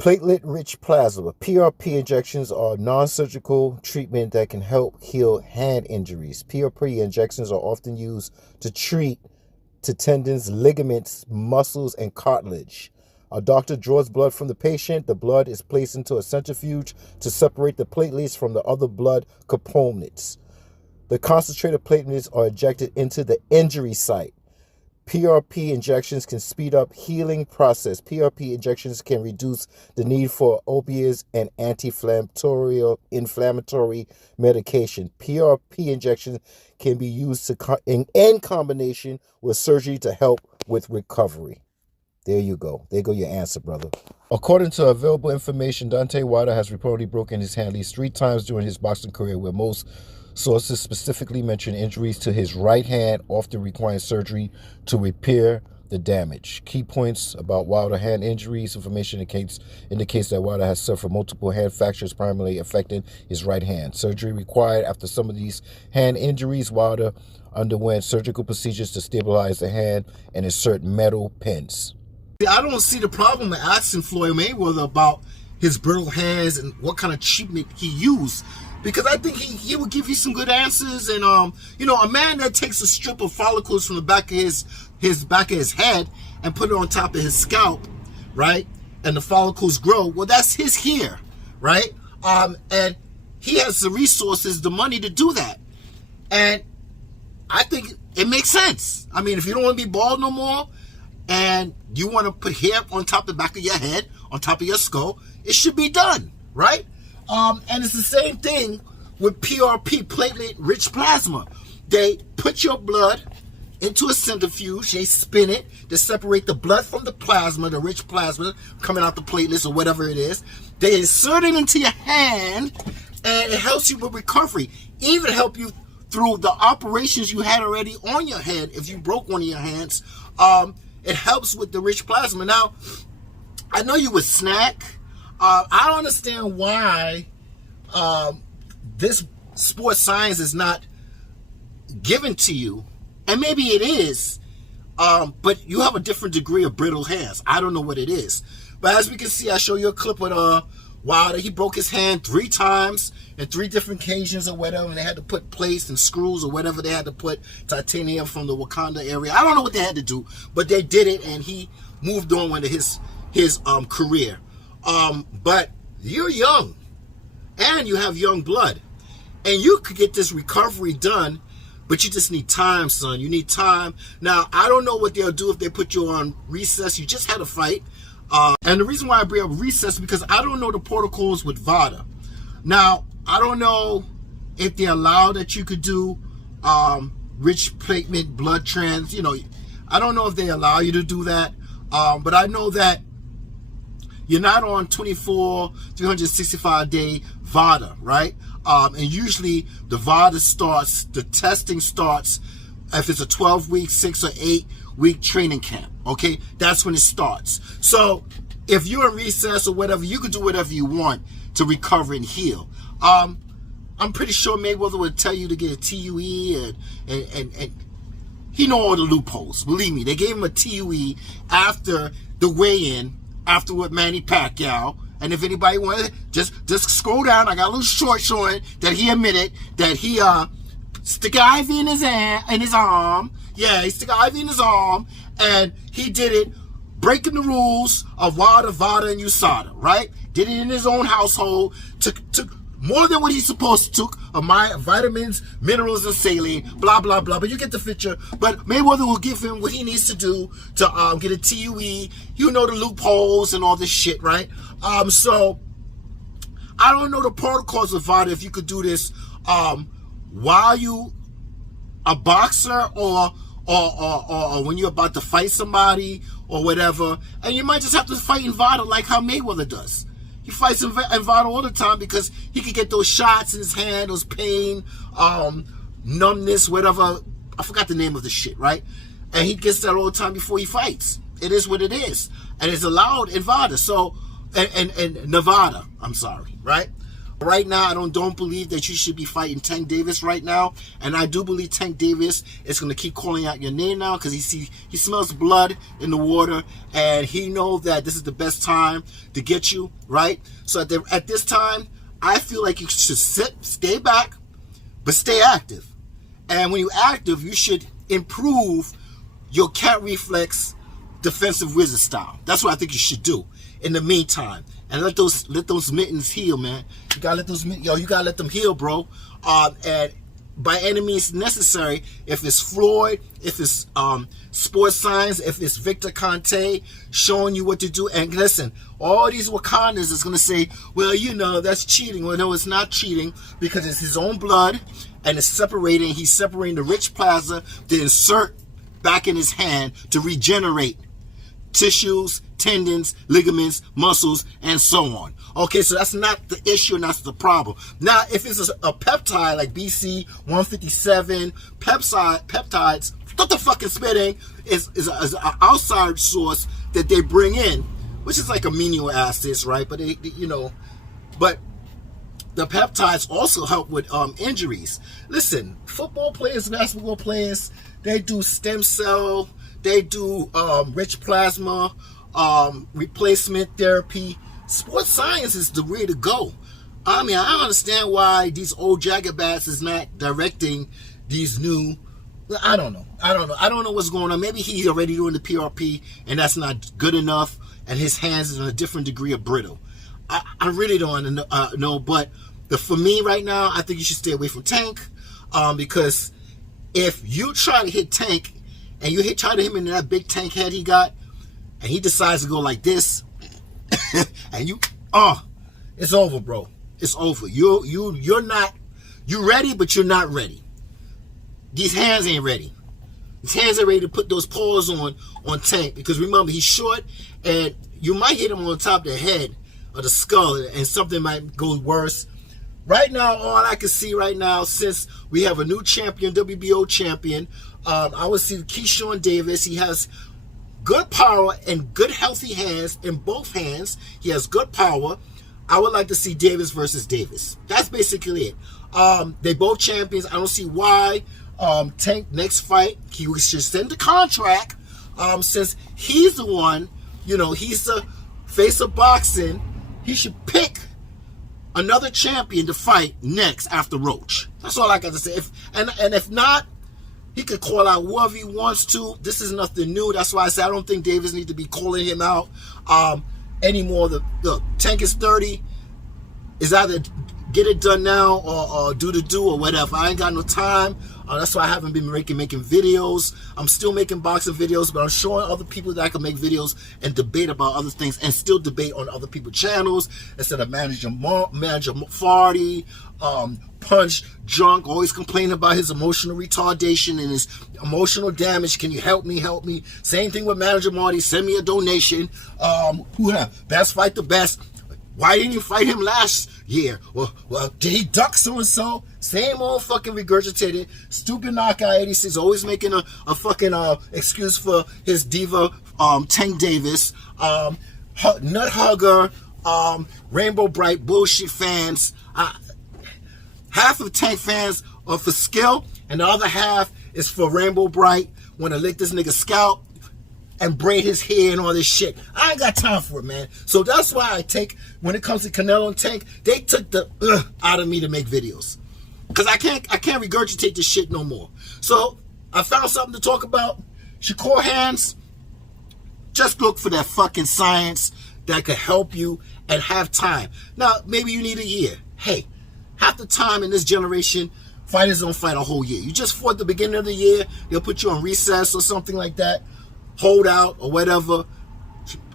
Platelet-rich plasma. PRP injections are non-surgical treatment that can help heal hand injuries. PRP injections are often used to treat to tendons, ligaments, muscles, and cartilage. A doctor draws blood from the patient. The blood is placed into a centrifuge to separate the platelets from the other blood components. The concentrated platelets are injected into the injury site. PRP injections can speed up healing process. PRP injections can reduce the need for opioids and anti-inflammatory medication. PRP injections can be used in combination with surgery to help with recovery. There you go. There go your answer, brother. According to available information, Deontay Wilder has reportedly broken his hand at least 3 times during his boxing career, where most sources specifically mention injuries to his right hand, often requiring surgery to repair the damage. Key points about Wilder hand injuries. Information indicates that Wilder has suffered multiple hand fractures, primarily affecting his right hand. Surgery required. After some of these hand injuries, Wilder underwent surgical procedures to stabilize the hand and insert metal pins. I don't see the problem with asking Floyd Mayweather about his brittle hands and what kind of treatment he used, because I think he will give you some good answers. And you know, a man that takes a strip of follicles from the back of his back of his head and put it on top of his scalp, right, and the follicles grow, well, that's his hair, right? And he has the resources, the money to do that, and I think it makes sense. I mean, if you don't want to be bald no more and you want to put hair on top of the back of your head, on top of your skull, it should be done, right? And it's the same thing with PRP, platelet-rich plasma. They put your blood into a centrifuge, they spin it, they separate the blood from the plasma, the rich plasma coming out the platelets or whatever it is. They insert it into your hand, and it helps you with recovery. Even help you through the operations you had already on your head. If you broke one of your hands, it helps with the rich plasma. Now, I know you would snack. I don't understand why this sports science is not given to you. And maybe it is, but you have a different degree of brittle hands. I don't know what it is. But as we can see, I show you a clip with Wilder. He broke his hand 3 times in 3 different occasions or whatever, and they had to put plates and screws or whatever they had to put, titanium from the Wakanda area. I don't know what they had to do, but they did it, and he moved on with his career. But you're young, and you have young blood, and you could get this recovery done, but you just need time, son. You need time. Now, I don't know what they'll do if they put you on recess. You just had a fight. And the reason why I bring up recess is because I don't know the protocols with VADA. Now, I don't know if they allow that you could do rich platelet blood trans. You know, I don't know if they allow you to do that. But I know that you're not on 365-day VADA, right? And usually the VADA starts, the testing starts if it's a 12-week, 6 or 8-week training camp, okay? That's when it starts. So if you're in recess or whatever, you can do whatever you want to recover and heal. I'm pretty sure Mayweather would tell you to get a TUE and he know all the loopholes. Believe me, they gave him a TUE after the weigh-in, after with Manny Pacquiao. And if anybody wanted, just scroll down. I got a little short showing that he admitted that he stick an IV in his arm. Yeah, he stick an IV in his arm, and he did it breaking the rules of WADA, VADA, and USADA, right? Did it in his own household. Took more than what he's supposed to took of my vitamins, minerals, and saline, blah, blah, blah. But you get the picture. But Mayweather will give him what he needs to do to get a TUE. You know the loopholes and all this shit, right? So I don't know the protocols of VADA, if you could do this while you a boxer or when you're about to fight somebody or whatever. And you might just have to fight in VADA like how Mayweather does. He fights in VADA all the time because he can get those shots in his hand, those pain, numbness, whatever. I forgot the name of the shit, right? And he gets that all the time before he fights. It is what it is. And it's allowed in VADA. So, and Nevada, I'm sorry, right? Right now, I don't believe that you should be fighting Tank Davis right now, and I do believe Tank Davis is going to keep calling out your name now because he smells blood in the water, and he knows that this is the best time to get you, right? So at this time, I feel like you should stay back, but stay active. And when you're active, you should improve your cat reflex defensive wizard style. That's what I think you should do in the meantime. And let those mittens heal, man. You gotta let those you gotta let them heal, bro. And by any means necessary, if it's Floyd, if it's Sports Science, if it's Victor Conte showing you what to do. And listen, all these Wakandans is gonna say, well, you know, that's cheating. Well, no, it's not cheating because it's his own blood and it's separating. He's separating the rich plasma to insert back in his hand to regenerate tissues, tendons, ligaments, muscles, and so on. Okay, so that's not the issue and that's the problem. Now, if it's a peptide like BC 157 peptides, what the fucking spitting is an outside source that they bring in, which is like amino acids, right? But but the peptides also help with injuries. Listen, football players, basketball players, they do stem cell, they do rich plasma, replacement therapy. Sports Science is the way to go. I mean, I don't understand why these old jagabats is not directing these new. I don't know what's going on. Maybe he's already doing the PRP and that's not good enough, and his hands is on a different degree of brittle. I really don't know, but for me right now, I think you should stay away from Tank, because if you try to hit Tank and you try to hit him in that big tank head he got, and he decides to go like this, and it's over, bro. It's over. You're not. You ready, but you're not ready. These hands ain't ready. His hands are ready to put those paws on Tank, because remember, he's short, and you might hit him on top of the head or the skull, and something might go worse. Right now, all I can see right now, since we have a new champion, WBO champion, I would see Keyshawn Davis. He has good power and good healthy hands in both hands. He has good power. I would like to see Davis versus Davis. That's basically it. They both champions. I don't see why Tank next fight, he should send the contract, since he's the one, he's the face of boxing. He should pick another champion to fight next after Roach. That's all I got to say. If not, he could call out whoever he wants to. This is nothing new. That's why I say I don't think Davis needs to be calling him out anymore. The Tank is 30. Is either get it done now or do the do or whatever. I ain't got no time. That's why I haven't been making videos. I'm still making boxing videos, but I'm showing other people that I can make videos and debate about other things and still debate on other people's channels instead of manager Farty, Punch, Drunk, always complaining about his emotional retardation and his emotional damage. Can you help me? Help me. Same thing with Manager Marty. Send me a donation. Best fight the best. Why didn't you fight him last year? Well, did he duck so-and-so? Same old fucking regurgitated, stupid knockout 86, always making a fucking excuse for his diva, Tank Davis, nut hugger, Rainbow Bright bullshit fans. Half of Tank fans are for skill, and the other half is for Rainbow Bright, want to lick this nigga's scalp and braid his hair and all this shit. I ain't got time for it, man. So that's why when it comes to Canelo and Tank, they took the out of me to make videos. Because I can't regurgitate this shit no more. So I found something to talk about. Shakur Hands, just look for that fucking science that could help you and have time. Now, maybe you need a year. Hey, half the time in this generation, fighters don't fight a whole year. You just fought the beginning of the year, they'll put you on recess or something like that. Hold out or whatever.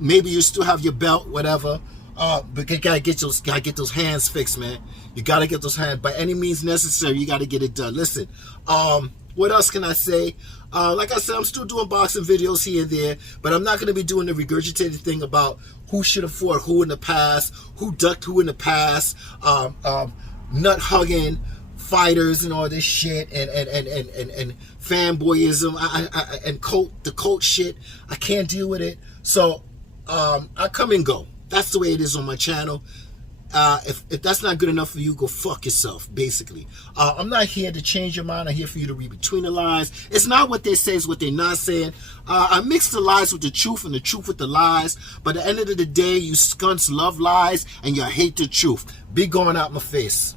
Maybe you still have your belt, whatever. But you gotta get those hands fixed, man. You gotta get those hands by any means necessary. You gotta get it done. Listen, what else can I say? Like I said, I'm still doing boxing videos here and there, but I'm not gonna be doing the regurgitated thing about who should have fought who in the past, who ducked who in the past, nut hugging fighters and all this shit, and fanboyism, and the cult shit. I can't deal with it. So I come and go. That's the way it is on my channel. If that's not good enough for you, go fuck yourself, basically. I'm not here to change your mind. I'm here for you to read between the lines. It's not what they say, it's what they're not saying. I mix the lies with the truth and the truth with the lies. But at the end of the day, you skunks love lies and you hate the truth. Be going out my face.